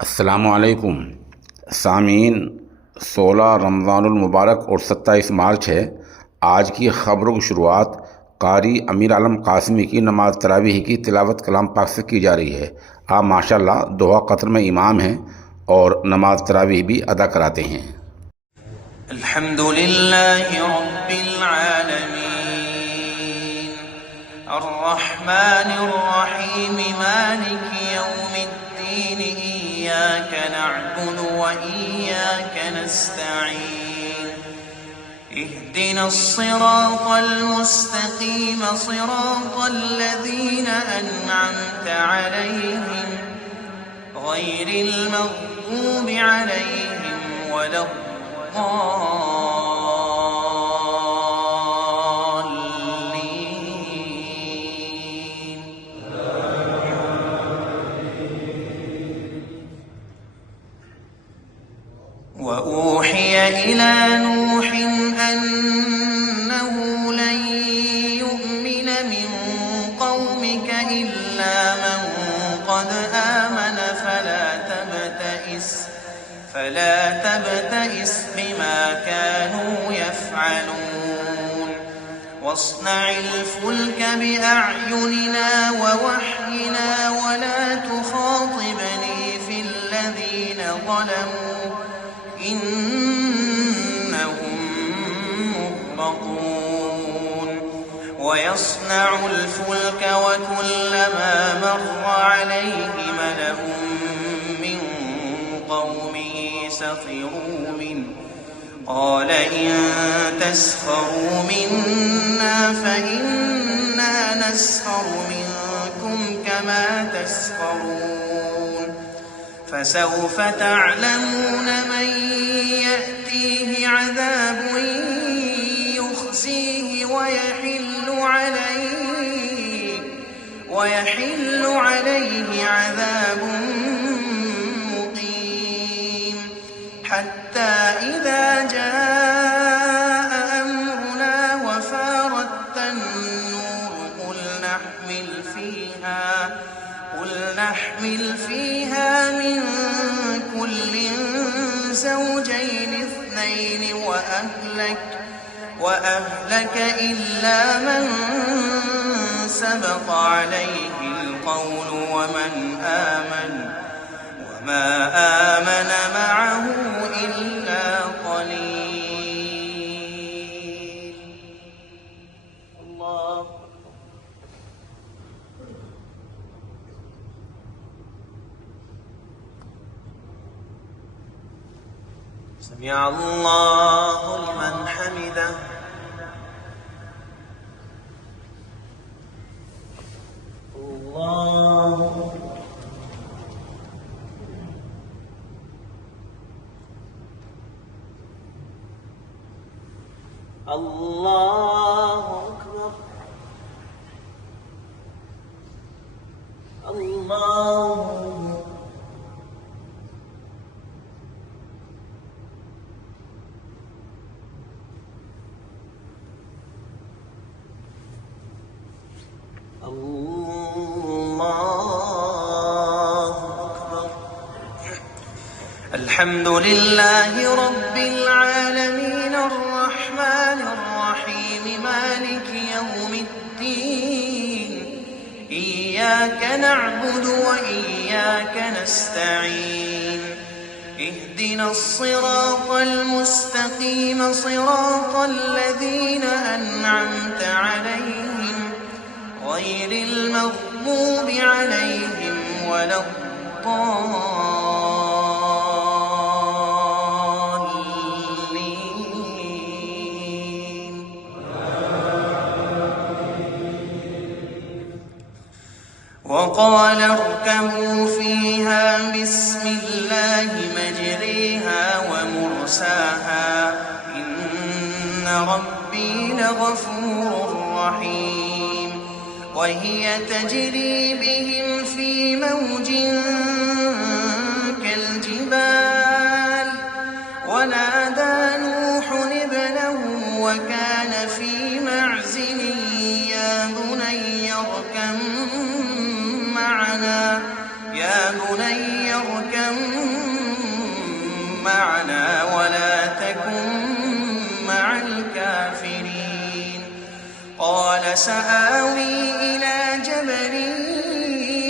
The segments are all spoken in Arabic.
अस्सलामुअलैकुम सामीन। 16 रमज़ानुल मुबारक और 27 मार्च है। आज की ख़बरों की शुरुआत कारी अमीर आलम कासमी की नमाज तरावीह की तिलावत कलाम पाक से की जा रही है। आप माशाल्लाह दोहा कतर में इमाम हैं और नमाज तरावीह भी अदा कराते हैं। अल्हम्दुलिल्लाहि रब्बिल आलमीन अर्रहमानिर रहीम मालिकि यौमिद्दीन इय्याका नअबुदु व इय्याका नस्तईन इहदिनस सिरातल मुस्तक़ीम सिरातल लज़ीना अनअमता अलैहिम गैरिल मग़्दूबि अलैहिम वलद्दाल्लीन। وأوحي إلى نوح أنه لن يؤمن من قومك إلا من قد آمن فلا تبتئس بما كانوا يفعلون واصنع الفلك بأعيننا ووحينا ولا تخاطبني في الذين ظلموا إنهم مغرقون ويصنع الفلك وكلما مر عليه ملأ من قومه سخروا منه قال إن تسخروا منا فإنا نسخر منكم كما تسخرون فسوف تعلمون من يأتيه عذاب يخزيه ويحل عليه عذاب مقيم حتى إذا جاء أمرنا وفارت النور قل نحمل فيها من كل زوجين اثنين وأهلك إلا من سبق عليه القول ومن آمن وما آمن معه إلا قليل. الله سمع الله لمن حمده. الله الله أكبر. الله أكبر. الحمد لله رب العالمين الرحمن الرحيم مالك يوم الدين إياك نعبد وإياك نستعين اهدنا الصراط المستقيم صراط الذين أنعمت عليهم غير المغضوب عليهم ولا الضالين. وقال اركبوا فيها بسم الله مجريها ومرساها إن ربي لغفور رحيم وهي تجري بهم في موج كالجبال ونادى نوح ابنه وكان في معزل يا بني اركب معنا يا بني اركب معنا ولا تكن مع الكافرين قال سآوي إلى جبل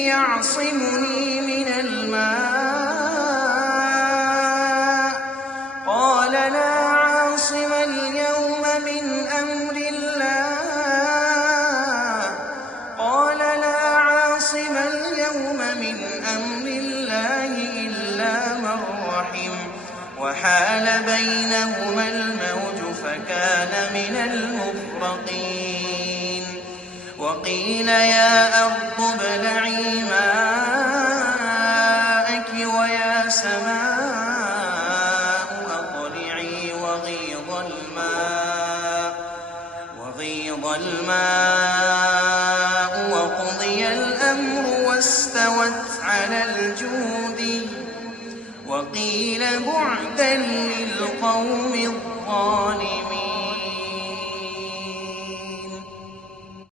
يعصمني من الماء قال لا عاصم اليوم من أمر الله إلا من رحم وحال بينهما الموج فكان من المغرقين وقيل يا أرض ابلعي ماءك ويا سماء أقلعي وغيض الماء وقضي الأمر واستوت على الجود وقيل بعدا للقوم الظالمين